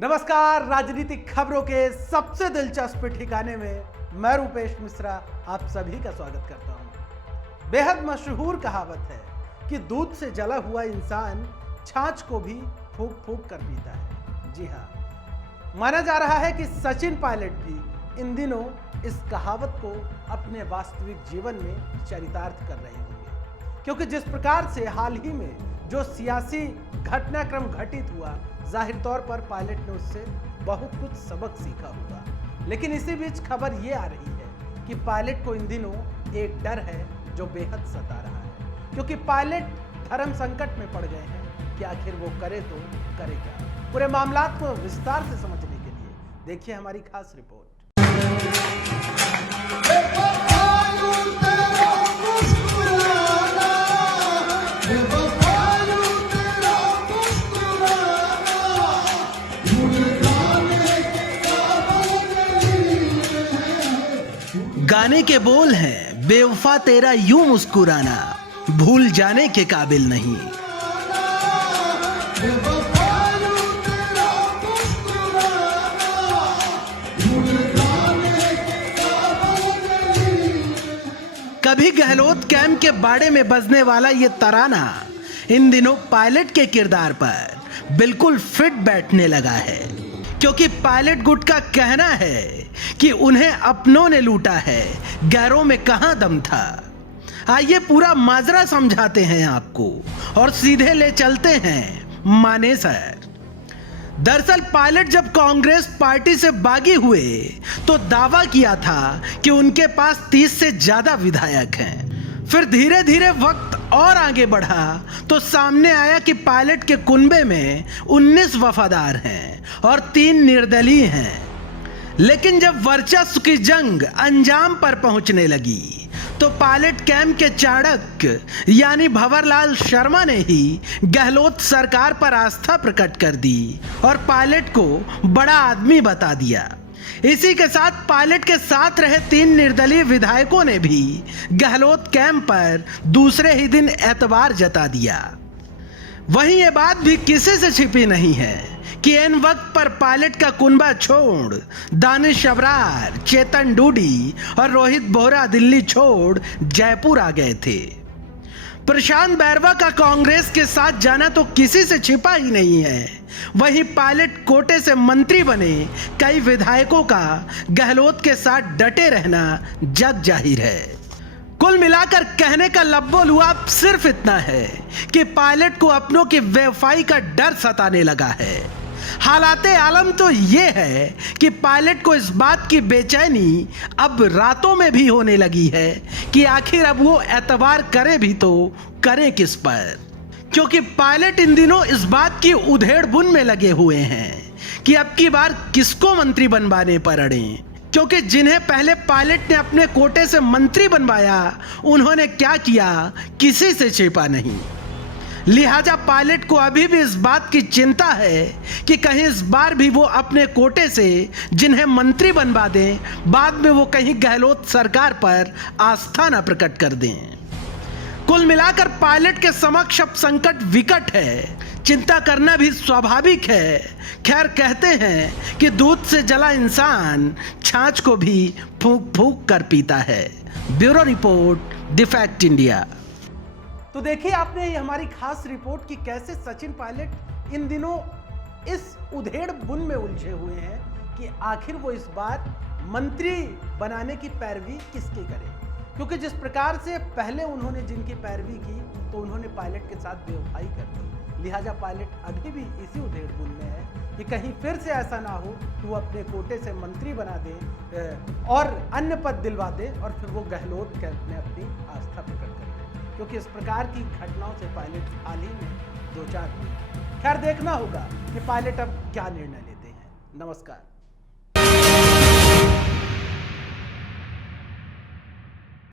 नमस्कार, राजनीतिक खबरों के सबसे दिलचस्प ठिकाने में मैं रूपेश मिश्रा आप सभी का स्वागत करता हूं। बेहद मशहूर कहावत है कि दूध से जला हुआ इंसान छाछ को भी फूंक फूंक कर पीता है। जी हां, माना जा रहा है कि सचिन पायलट भी इन दिनों इस कहावत को अपने वास्तविक जीवन में चरितार्थ कर रहे होंगे, क्योंकि जिस प्रकार से हाल ही में जो सियासी घटनाक्रम घटित हुआ, जाहिर तौर पर पायलट ने उससे बहुत कुछ सबक सीखा होगा। लेकिन इसी बीच खबर ये आ रही है कि पायलट को इन दिनों एक डर है जो बेहद सता रहा है, क्योंकि पायलट धर्म संकट में पड़ गए हैं कि आखिर वो करे तो करे क्या। पूरे मामलात को विस्तार से समझने के लिए देखिए हमारी खास रिपोर्ट। गाने के बोल हैं बेवफा तेरा यूं मुस्कुराना भूल जाने के काबिल नहीं। कभी गहलोत कैंप के बाड़े में बजने वाला ये तराना इन दिनों पायलट के किरदार पर बिल्कुल फिट बैठने लगा है, क्योंकि पायलट गुट का कहना है कि उन्हें अपनों ने लूटा है, गैरों में कहां दम था। आइए पूरा माजरा समझाते हैं आपको और सीधे ले चलते हैं मानेसर। दरअसल पायलट जब कांग्रेस पार्टी से बागी हुए तो दावा किया था कि उनके पास 30 से ज्यादा विधायक हैं। फिर धीरे धीरे वक्त और आगे बढ़ा तो सामने आया कि पायलट के कुनबे में 19 वफादार हैं और 3 निर्दलीय हैं। लेकिन जब वर्चस्व की जंग अंजाम पर पहुंचने लगी तो पायलट कैंप के चाणक्य यानी भंवरलाल शर्मा ने ही गहलोत सरकार पर आस्था प्रकट कर दी और पायलट को बड़ा आदमी बता दिया। इसी के साथ पायलट के साथ रहे 3 निर्दलीय विधायकों ने भी गहलोत कैंप पर दूसरे ही दिन एतबार जता दिया। वहीं ये बात भी किसी से छिपी नहीं है कि इन वक्त पर पायलट का कुनबा छोड़ दानिश अबरार, चेतन डूडी और रोहित बोहरा दिल्ली छोड़ जयपुर आ गए थे। प्रशांत बैरवा का कांग्रेस के साथ जाना तो किसी से छिपा ही नहीं है। वहीं पायलट कोटे से मंत्री बने कई विधायकों का गहलोत के साथ डटे रहना जग जाहिर है। कुल मिलाकर कहने का लब्बो लुआब सिर्फ इतना है कि पायलट को अपनों की बेवफाई का डर सताने लगा है। हालाते आलम तो ये है कि पायलट को इस बात की बेचैनी अब रातों में भी होने लगी है कि आखिर अब वो एतबार करे भी तो करे किस पर, क्योंकि पायलट इन दिनों इस बात की उधेड़ बुन में लगे हुए हैं कि अब की बार किसको मंत्री बनवाने पर अड़े, क्योंकि जिन्हें पहले पायलट ने अपने कोटे से मंत्री बनवाया उन्होंने क्या किया किसी से छिपा नहीं। लिहाजा पायलट को अभी भी इस बात की चिंता है कि कहीं इस बार भी वो अपने कोटे से जिन्हें मंत्री बनवा दें, बाद में वो कहीं गहलोत सरकार पर आस्था न प्रकट कर दें। कुल मिलाकर पायलट के समक्ष अब संकट विकट है, चिंता करना भी स्वाभाविक है। खैर, कहते हैं कि दूध से जला इंसान छाछ को भी फूंक फूंक कर पीता है। Bureau report, the fact India. तो देखिए आपने ये हमारी खास रिपोर्ट की कैसे सचिन पायलट इन दिनों इस उधेड़ बुन में उलझे हुए हैं कि आखिर वो इस बार मंत्री बनाने की पैरवी किसकी करे, क्योंकि जिस प्रकार से पहले उन्होंने जिनकी पैरवी की तो उन्होंने पायलट के साथ बेवफाई कर दी। लिहाजा पायलट अभी भी इसी उधेड़ बुन में है कि कहीं फिर से ऐसा ना हो कि वो अपने कोटे से मंत्री बना दे और अन्य पद दिलवा दे और फिर वो गहलोत कैंप में अपनी आस्था प्रकट करे, क्योंकि इस प्रकार की घटनाओं से पायलट हाल ही में 2-4 हुए। खैर, देखना होगा कि पायलट अब क्या निर्णय लेते हैं। नमस्कार।